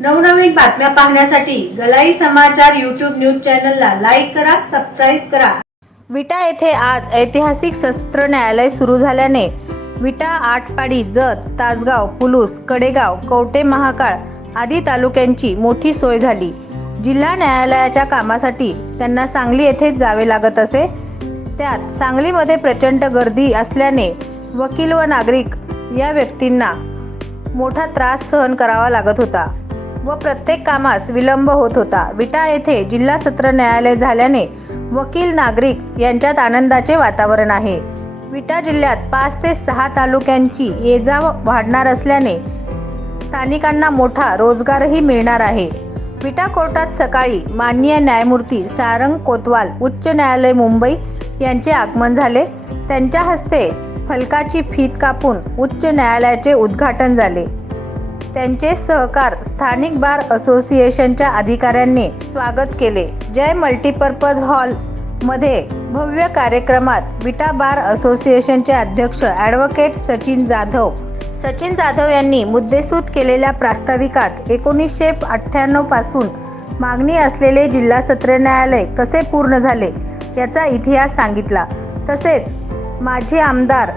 नवनवीन बातम्या पाहण्यासाठी गलाई समाचार यूट्यूब न्यूज चॅनलला लाईक करा सबस्क्राईब करा. विटा येथे आज ऐतिहासिक सत्र न्यायालय सुरू झाल्याने विटा आटपाडी जत तासगाव पुलूस कडेगाव कवटे महाकाळ आदी तालुक्यांची मोठी सोय झाली. जिल्हा न्यायालयाच्या कामासाठी त्यांना सांगली येथेच जावे लागत असे. त्यात सांगलीमध्ये प्रचंड गर्दी असल्याने वकील व नागरिक या व्यक्तींना मोठा त्रास सहन करावा लागत होता. व प्रत्येक कामास विलंब होत होता. विटा येथे जिल्हा सत्र न्यायालय झाल्याने वकील नागरिक यांच्यात आनंदाचे वातावरण आहे. विटा जिल्ह्यात पाच ते सहा तालुक्यांची ये जा वाढणार असल्याने स्थानिकांना मोठा रोजगारही मिळणार आहे. विटा कोर्टात सकाळी माननीय न्यायमूर्ती सारंग कोतवाल उच्च न्यायालय मुंबई यांचे आगमन झाले. त्यांच्या हस्ते फलकाची फीत कापून उच्च न्यायालयाचे उद्घाटन झाले. त्यांचे सहकार स्थानिक बार असोसिएशनच्या अधिकाऱ्यांनी स्वागत केले. जय मल्टीपर्पज हॉलमध्ये भव्य कार्यक्रमात विटा बार असोसिएशनचे अध्यक्ष ॲडव्होकेट सचिन जाधव. सचिन जाधव यांनी मुद्देसूद केलेल्या प्रास्ताविकात एकोणीसशे अठ्ठ्याण्णवपासून मागणी असलेले जिल्हा सत्र न्यायालय कसे पूर्ण झाले याचा इतिहास सांगितला. तसेच माजी आमदार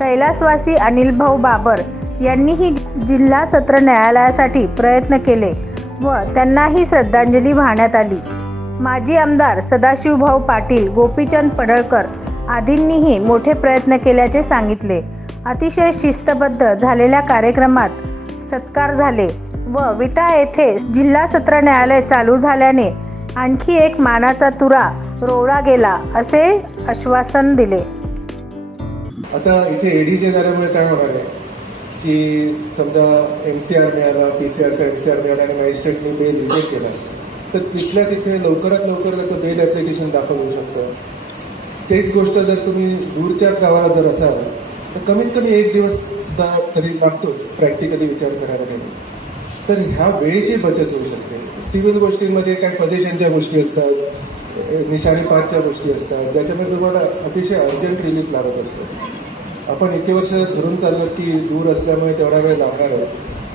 कैलासवासी अनिल भाऊ बाबर यांनीही जिल्हा सत्र न्यायालयासाठी प्रयत्न केले व त्यांनाही श्रद्धांजली वाहण्यात आली. माजी आमदार सदाशिवभाऊ पाटील गोपीचंद पडळकर आदींनीही मोठे प्रयत्न केल्याचे सांगितले. अतिशय शिस्तबद्ध झालेल्या कार्यक्रमात सत्कार झाले व विटा येथे जिल्हा सत्र न्यायालय चालू झाल्याने आणखी एक मानाचा तुरा रोवला गेला असे आश्वासन दिले. आता इथे एडीच्या झाल्यामुळे काय होणार आहे? की समजा एम सी आर मिळाला पी सी आरचा एम सी आर मिळाला आणि मॅजिस्ट्रेटने बेल रिजेक्ट केला तर तिथल्या तिथे लवकरात लवकर जर बेल ॲप्लिकेशन दाखल होऊ शकतं. तेच गोष्ट जर तुम्ही दूरच्या गावाला जर असाल तर कमीत कमी एक दिवस सुद्धा तरी लागतोच प्रॅक्टिकली विचार करायला गेले. तर ह्या वेळेची बचत होऊ शकते. सिव्हिल गोष्टींमध्ये काय पजेशनच्या गोष्टी असतात निशाणी पाचच्या गोष्टी असतात ज्याच्यामध्ये तुम्हाला अतिशय अर्जंट रिलीफ लागत असतो. आपण इतके वर्ष धरून चाललं की दूर असल्यामुळे तेवढा वेळ लागणारच.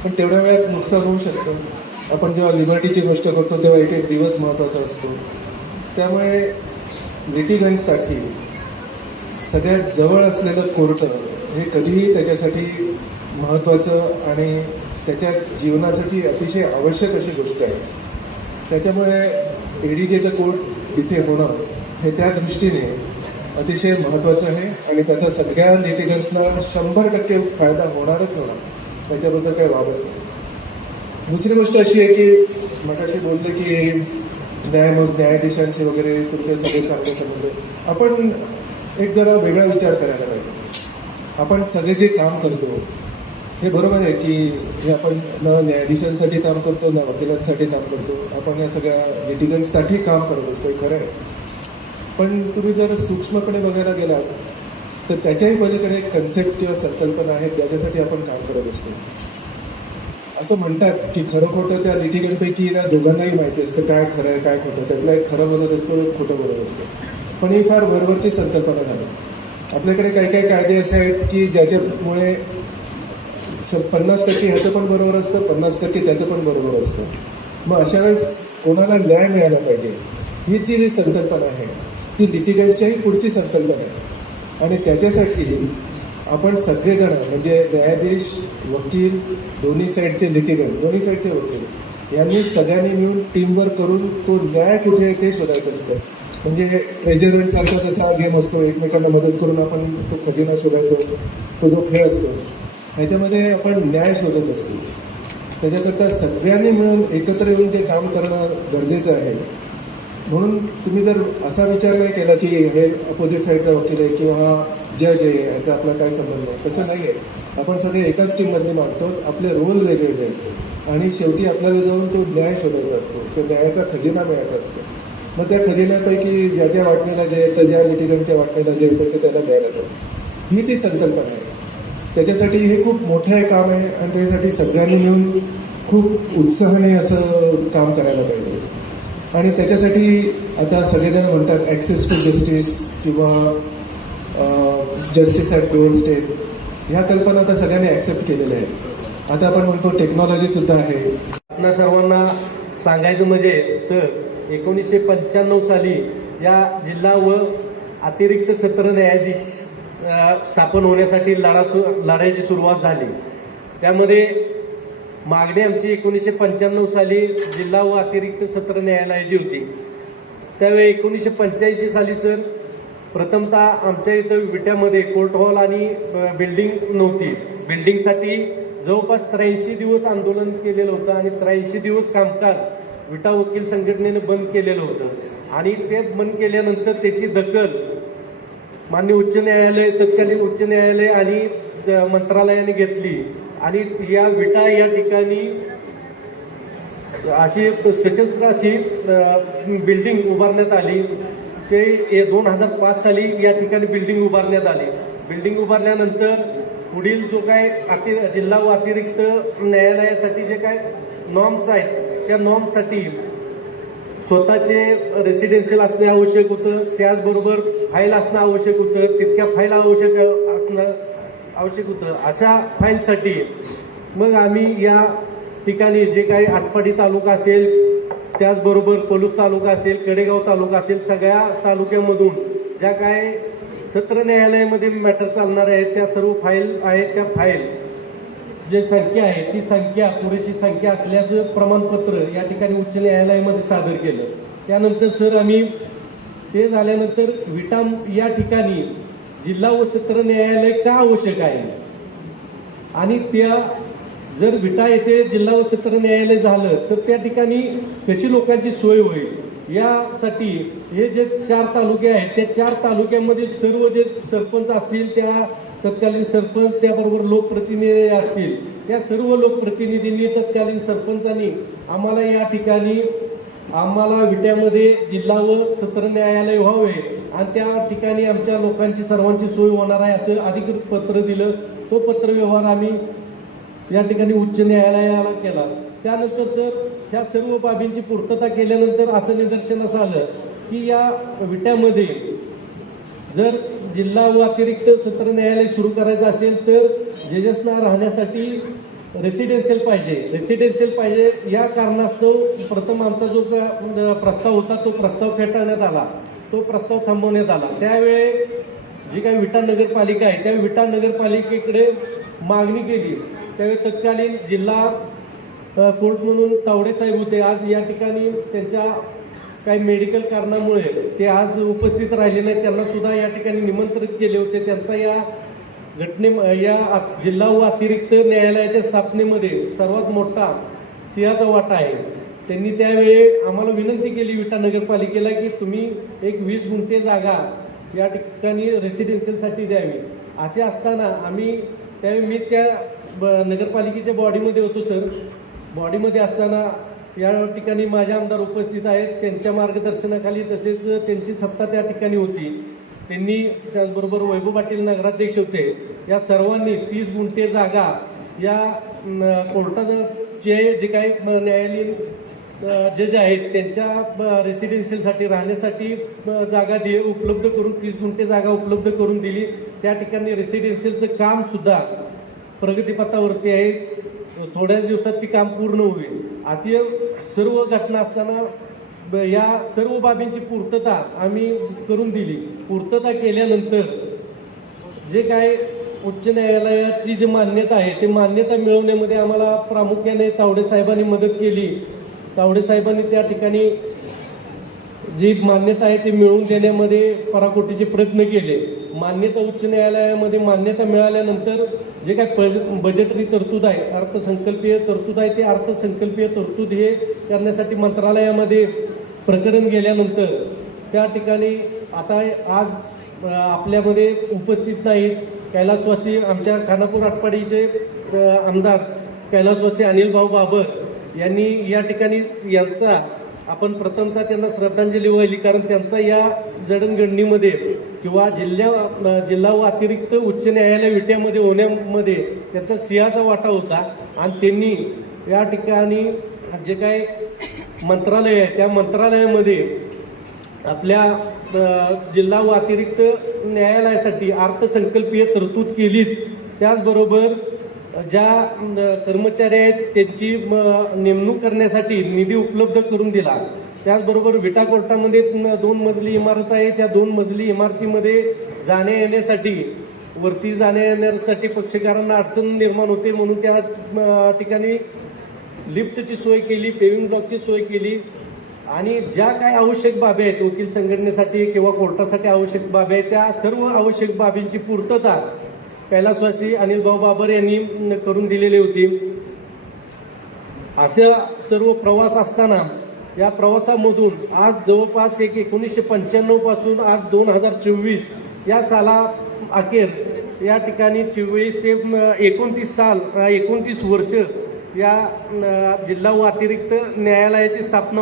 पण तेवढ्या वेळात नुकसान होऊ शकतं. आपण जेव्हा लिबर्टीची गोष्ट करतो तेव्हा एक एक दिवस महत्त्वाचा असतो. त्यामुळे लिटिगंटसाठी सगळ्यात जवळ असलेलं कोर्ट हे कधीही त्याच्यासाठी महत्त्वाचं आणि त्याच्या जीवनासाठी अतिशय आवश्यक अशी गोष्ट आहे. त्याच्यामुळे एडीजेचं कोर्ट तिथे होणं हे त्या दृष्टीने अतिशय महत्त्वाचं आहे आणि त्याचा सगळ्या लिटिगन्सना शंभर टक्के फायदा होणारच होणार. त्याच्याबद्दल काही वादच नाही. दुसरी गोष्ट अशी आहे की मगाशी बोलले की न्याय न्यायाधीशांशी वगैरे तुमचे सगळे चांगले संबंध आपण एक जरा वेगळा विचार करायला पाहिजे. आपण सगळे जे काम करतो हे बरोबर आहे की हे आपण न न्यायाधीशांसाठी काम करतो ना वकिलांसाठी काम करतो. आपण या सगळ्या लिटिगंटसाठी काम करत असतो हे खरं आहे. पण तुम्ही जर सूक्ष्मपणे बघायला गेलात तर त्याच्याही पलीकडे एक कन्सेप्ट किंवा संकल्पना आहेत ज्याच्यासाठी आपण काम करत असतो. असं म्हणतात की खरं खोटं त्या लिटिगंटपैकी त्या दोघांनाही माहिती असतं काय खरं आहे काय खोटं त्यातलं एक खरं बोलत असतो एक खोटं बोलत असतो. पण ही फार वरवरची संकल्पना झाली. आपल्याकडे काही काही कायदे असे आहेत की ज्याच्यामुळे स- पन्नास टक्के ह्याचं पण बरोबर असतं पन्नास टक्के त्याचं पण बरोबर असतं. मग अशा वेळेस कोणाला न्याय मिळायला पाहिजे? ही जी जी संकल्पना आहे ती लिटिगन्सच्याही पुढची संकल्पना आहे आणि त्याच्यासाठी आपण सगळेजण म्हणजे न्यायाधीश वकील दोन्ही साईडचे लिटिगन दोन्ही साईडचे वकील यांनी सगळ्यांनी मिळून टीमवर्क करून तो न्याय कुठे आहे ते शोधायचं असतं. म्हणजे ट्रेजर सारखा जसा गेम असतो एकमेकांना मदत करून आपण तो खजिना शोधायचो तो जो खेळ असतो ह्याच्यामध्ये आपण न्याय शोधत असतो. त्याच्याकरता सगळ्यांनी मिळून एकत्र येऊन जे काम करणं गरजेचं आहे म्हणून तुम्ही जर असा विचार नाही केला की हे अपोजिट साईडचा वकील आहे किंवा हा जज आहे याचा आपला काय संबंध आहे तसं नाही आहे आपण सगळे एकाच टीममधली माणसं आहोत. आपले रोल वेगवेगळे आहेत. आणि शेवटी आपल्याला जाऊन तो न्याय शोधायचा असतो. तो न्यायाचा खजिना मिळायचा असतो. मग त्या खजिन्यापैकी ज्या ज्या वाटणीला जे येतं ज्या लिटिगंटच्या वाटणीला जे येतं ते त्याला द्यायला जातं. ही ती संकल्पना आहे. त्याच्यासाठी हे खूप मोठं आहे काम आहे. आणि त्याच्यासाठी सगळ्यांनी मिळून खूप उत्साहाने असं काम करायला पाहिजे. आणि त्याच्यासाठी आता सगळेजण म्हणतात ॲक्सेस टू जस्टिस किंवा जस्टिस ॲट डोअर स्टेट ह्या कल्पना आता सगळ्यांनी ॲक्सेप्ट केलेल्या आहेत. आता आपण म्हणतो टेक्नॉलॉजीसुद्धा आहे. आपल्या सर्वांना सांगायचं म्हणजे सर एकोणीसशे पंच्याण्णव साली या जिल्हा व अतिरिक्त सत्र न्यायाधीश स्थापन होण्यासाठी लढा सु लढायची सुरुवात झाली. त्यामध्ये मागणी आमची एकोणीसशे पंच्याण्णव साली जिल्हा व अतिरिक्त सत्र न्यायालयाची होती त्यावेळी एकोणीसशे पंच्याऐंशी साली सर प्रथमतः आमच्या इथं विट्यामध्ये कोर्ट हॉल आणि बिल्डिंग नव्हती. बिल्डिंगसाठी जवळपास त्र्याऐंशी दिवस आंदोलन केलेलं होतं आणि त्र्याऐंशी दिवस कामकाज विटा वकील संघटनेने बंद केलेलं होतं. आणि ते बंद केल्यानंतर त्याची दखल मान्य उच्च न्यायालय तत्कालीन उच्च न्यायालय आणि मंत्रालयाने घेतली. आणि या विटा या ठिकाणी अशी सशस्त्र अशी बिल्डिंग उभारण्यात आली. ते दोन हजार पाच साली या ठिकाणी बिल्डिंग उभारण्यात आली. बिल्डिंग उभारल्यानंतर पुढील जो काय अति जिल्हा व अतिरिक्त न्यायालयासाठी जे काय नॉर्म्स आहेत त्या नॉर्म्ससाठी स्वतःचे रेसिडेन्शियल असणे आवश्यक होतं. त्याचबरोबर फाईल असणं आवश्यक होतं. तितक्या फाईल आवश्यक असणं आवश्यक होतं. अशा फाईलसाठी मग आम्ही या ठिकाणी जे काही आटपाडी तालुका असेल त्याचबरोबर पलूस तालुका असेल कडेगाव तालुका असेल सगळ्या तालुक्यामधून ज्या काय सत्र न्यायालयामध्ये मॅटर चालणार आहेत त्या सर्व फाईल आहेत त्या फाईल जे संख्या आहे ती संख्या पुरेशी संख्या असल्याचं प्रमाणपत्र या ठिकाणी उच्च न्यायालयामध्ये सादर केलं. त्यानंतर सर आम्ही ते झाल्यानंतर विटाम या ठिकाणी जिल्हा व सत्र न्यायालय का आवश्यक आहे? आणि त्या जर विटा येथे जिल्हा व सत्र न्यायालय झालं तर त्या ठिकाणी कशी लोकांची सोय होईल? यासाठी हे जे चार तालुके आहेत त्या चार तालुक्यामधील सर्व जे सरपंच असतील त्या तत्कालीन सरपंच त्याबरोबर लोकप्रतिनिधी असतील त्या सर्व लोकप्रतिनिधींनी तत्कालीन सरपंचांनी आम्हाला या ठिकाणी आम्हाला विट्यामध्ये जिल्हा व सत्र न्यायालय व्हावे आणि त्या ठिकाणी आमच्या लोकांची सर्वांची सोय होणार आहे असं अधिकृत पत्र दिलं. तो पत्रव्यवहार आम्ही या ठिकाणी उच्च न्यायालयाला केला. त्यानंतर सर ह्या सर्व बाबींची पूर्तता केल्यानंतर असं निदर्शनास आलं की या विट्यामध्ये जर जिल्हा व अतिरिक्त सत्र न्यायालय सुरू करायचं असेल तर जजेसना राहण्यासाठी रेसिडेन्शियल पाहिजे. रेसिडेन्शियल पाहिजे या कारणास्तव प्रथम आमचा जो प्रस्ताव होता तो प्रस्ताव फेटाळण्यात आला. तो प्रस्ताव थांबवण्यात आला. त्यावेळी जी काही विटा नगरपालिका आहे त्या विटा नगरपालिकेकडे मागणी केली. त्यावेळी तत्कालीन जिल्हा कोर्ट म्हणून तावडे साहेब होते. आज या ठिकाणी त्यांच्या काही मेडिकल कारणामुळे ते आज उपस्थित राहिले नाही त्यांना सुद्धा या ठिकाणी निमंत्रित केले होते. त्यांचा या घटने या जिल्हा व अतिरिक्त न्यायालयाच्या स्थापनेमध्ये सर्वात मोठा सिंहाचा वाटा आहे. त्यांनी त्यावेळी आम्हाला विनंती केली विटा नगरपालिकेला की तुम्ही एक वीस गुंठे जागा या ठिकाणी रेसिडेन्शियलसाठी द्यावी. असे असताना आम्ही त्यावेळी मी त्या ब- नगरपालिकेच्या बॉडीमध्ये होतो सर. बॉडीमध्ये असताना या ठिकाणी माझे आमदार उपस्थित आहेत. त्यांच्या मार्गदर्शनाखाली तसेच त्यांची सत्ता त्या ठिकाणी होती. त्यांनी त्याचबरोबर वैभव पाटील नगराध्यक्ष होते. या सर्वांनी तीस गुंठे जागा या न, कोर्टाचे जे काही म, न्यायालयीन जज आहेत त्यांच्या रेसिडेन्सीसाठी राहण्यासाठी जागा दि उपलब्ध करून तीस गुंठे जागा उपलब्ध करून दिली. त्या ठिकाणी रेसिडेन्सीचं काम सुद्धा प्रगतीपथावरती आहे. थोड्याच दिवसात ती काम पूर्ण होईल. अशी सर्व घटना असताना या सर्व बाबींची पूर्तता आम्ही करून दिली. पूर्तता केल्यानंतर जे काय उच्च न्यायालयाची जी मान्यता आहे ती मान्यता मिळवण्यामध्ये आम्हाला प्रामुख्याने तावडे साहेबांनी मदत केली. तावडे साहेबांनी त्या ठिकाणी जी मान्यता आहे ती मिळवून देण्यामध्ये पराकोटीचे प्रयत्न केले. मान्यता उच्च न्यायालयामध्ये मान्यता मिळाल्यानंतर जे काय बजेटरी तरतूद आहे अर्थसंकल्पीय तरतूद आहे ते अर्थसंकल्पीय तरतूद हे करण्यासाठी मंत्रालयामध्ये प्रकरण गेल्यानंतर त्या ठिकाणी आता आज आपल्यामध्ये उपस्थित नाहीत कैलासवासी आमच्या खानापूर आटपाडीचे आमदार कैलासवासी अनिलभाऊ बाबर यांनी या ठिकाणी यांचा आपण प्रथमतः त्यांना श्रद्धांजली वाहिली कारण त्यांचा या जडणघडणीमध्ये किंवा जिल्हा जिल्हा व अतिरिक्त उच्च न्यायालय विट्यामध्ये होण्यामध्ये त्यांचा सिंहाचा वाटा होता. आणि त्यांनी या ठिकाणी जे काय मंत्रालय आहे. त्या मंत्रालयामध्ये आपल्या जिल्हा व अतिरिक्त न्यायालयासाठी अर्थसंकल्पीय तरतूद केलीच. त्याचबरोबर ज्या कर्मचारी आहेत त्यांची म, नेमणूक करण्यासाठी निधी उपलब्ध करून दिला. त्याचबरोबर विटा कोर्टामध्ये दोन मजली इमारत आहे. त्या दोन मजली इमारतीमध्ये जाण्या येण्यासाठी वरती जाण्या येण्यासाठी पक्षकारांना अडचण निर्माण होते म्हणून त्या ठिकाणी लिफ्टची सोय केली पेविंग ब्लॉकची सोय केली. आणि ज्या काय आवश्यक बाबी आहेत वकील संघटनेसाठी किंवा कोर्टासाठी आवश्यक बाबी आहेत त्या सर्व आवश्यक बाबींची पूर्तता कैलासवासी अनिल भाऊ बाबर यांनी करून दिलेली होती. असा सर्व प्रवास असताना या प्रवासामधून आज जवळपास एक एकोणीसशे पंच्याण्णवपासून आज दोन हजार चोवीस या साला अखेर या ठिकाणी चोवीस ते एकोणतीस साल एकोणतीस वर्ष या जिल्हा व अतिरिक्त न्यायालयाची स्थापना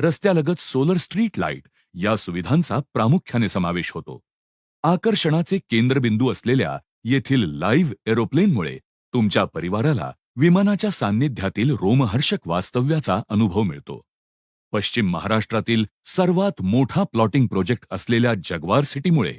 रस्त्यालगत सोलर स्ट्रीट लाइट या सुविधांचा प्रामुख्याने समावेश होतो. आकर्षणाचे केंद्रबिंदू असलेल्या येथील लाईव्ह एरोप्लेनमुळे तुमच्या परिवाराला विमानाच्या सान्निध्यातील रोमहर्षक वास्तव्याचा अनुभव मिळतो. पश्चिम महाराष्ट्रातील सर्वात मोठा प्लॉटिंग प्रोजेक्ट असलेल्या जगवार सिटीमुळे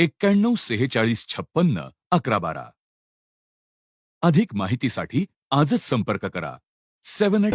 एक्क्याण्णव सेहेचाळीस छप्पन्न अकरा बारा. अधिक माहितीसाठी आजच संपर्क करा. सेवन एट